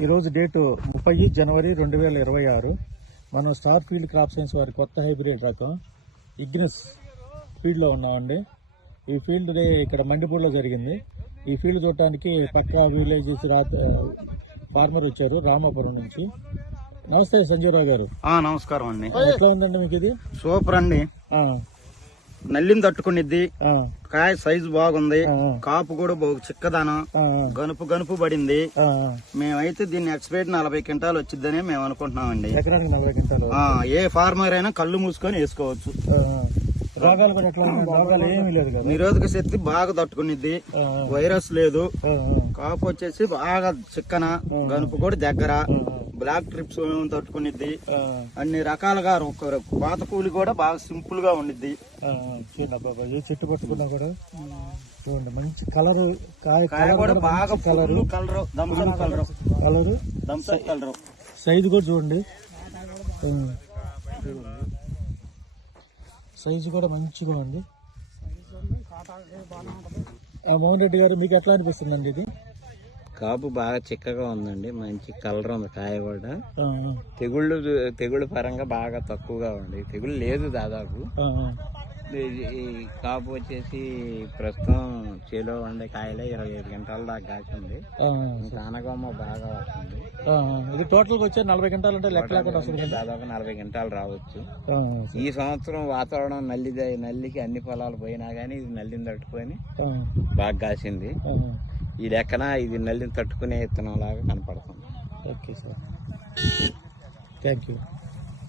ఈరోజు డేటు 30 జనవరి 2026. మనం star field crop science వారి కొత్త హైబ్రిడ్ రకం ఇగ్నిస్ ఫీల్డ్లో ఉన్నామండి. ఈ ఫీల్డ్ డే ఇక్కడ మండిపూడిలో జరిగింది. ఈ ఫీల్డ్ చూడటానికి పక్క విలేజెస్ ఫార్మర్ వచ్చారు రామాపురం నుంచి. నమస్తే సంజీవరావు గారు. నమస్కారం అండి. ఎట్లా ఉందండి మీకు ఇది? సూపర్ అండి. నల్లిని తట్టుకునిద్ది, కాయ సైజు బాగుంది, కాపు కూడా చిక్కదనం, గనుపు పడింది. మేమైతే దీన్ని ఎక్స్పెక్ట్ 40 క్వింటాలు వచ్చిందని మేము అనుకుంటున్నామండి. ఎకరానికి 40 క్వింటాలు. ఏ ఫార్మర్ అయినా కళ్ళు మూసుకొని వేసుకోవచ్చు. రోగాలు కూడా ఎట్లా ఉన్నాయి? రోగాలు ఏమీ లేదు కదా. నిరోధక శక్తి బాగా తట్టుకునిద్ది, వైరస్ లేదు, కాపు వచ్చేసి బాగా చిక్కన, గనుపు కూడా దగ్గర, బ్లాక్ ట్రిప్స్ తట్టుకునిద్ది, అన్ని రకాలుగా పాత కూలి కూడా బాగా సింపుల్ గా ఉండిద్ది. చెట్టు పట్టుకున్నా కూడా చూడండి మంచి కలర్, కాయ కూడా బాగా కలర్ సైజు కూడా చూడండి, సైజు కూడా మంచిగా ఉంది. మోహన్ రెడ్డి గారు, మీకు ఎట్లా అనిపిస్తుందండి ఇది? కాపు బాగా చిక్కగా ఉందండి, మంచి కలర్ ఉంది కాయ కూడా. తెగుళ్ళు పరంగా బాగా తక్కువగా ఉంది, తెగుళ్ళు లేదు దాదాపు. ఈ కాపు వచ్చేసి ప్రస్తుతం చేలో ఉండే కాయలే 25 క్వింటాల దాకా కాసింది. కానగమ్మ బాగా వస్తుంది. ఇది టోటల్ గా వచ్చే 40 క్వింటాలు అంటే లెక్క దాదాపు 40 క్వింటాలు రావచ్చు. ఈ సంవత్సరం వాతావరణం నల్లికి అన్ని పొలాలు పోయినా గానీ ఇది నల్లిని తట్టుకొని బాగా కాసింది. ఈ లెక్కన ఇది నల్లిని తట్టుకునే విత్తనం లాగా కనపడుతుంది. Okay sir, thank you.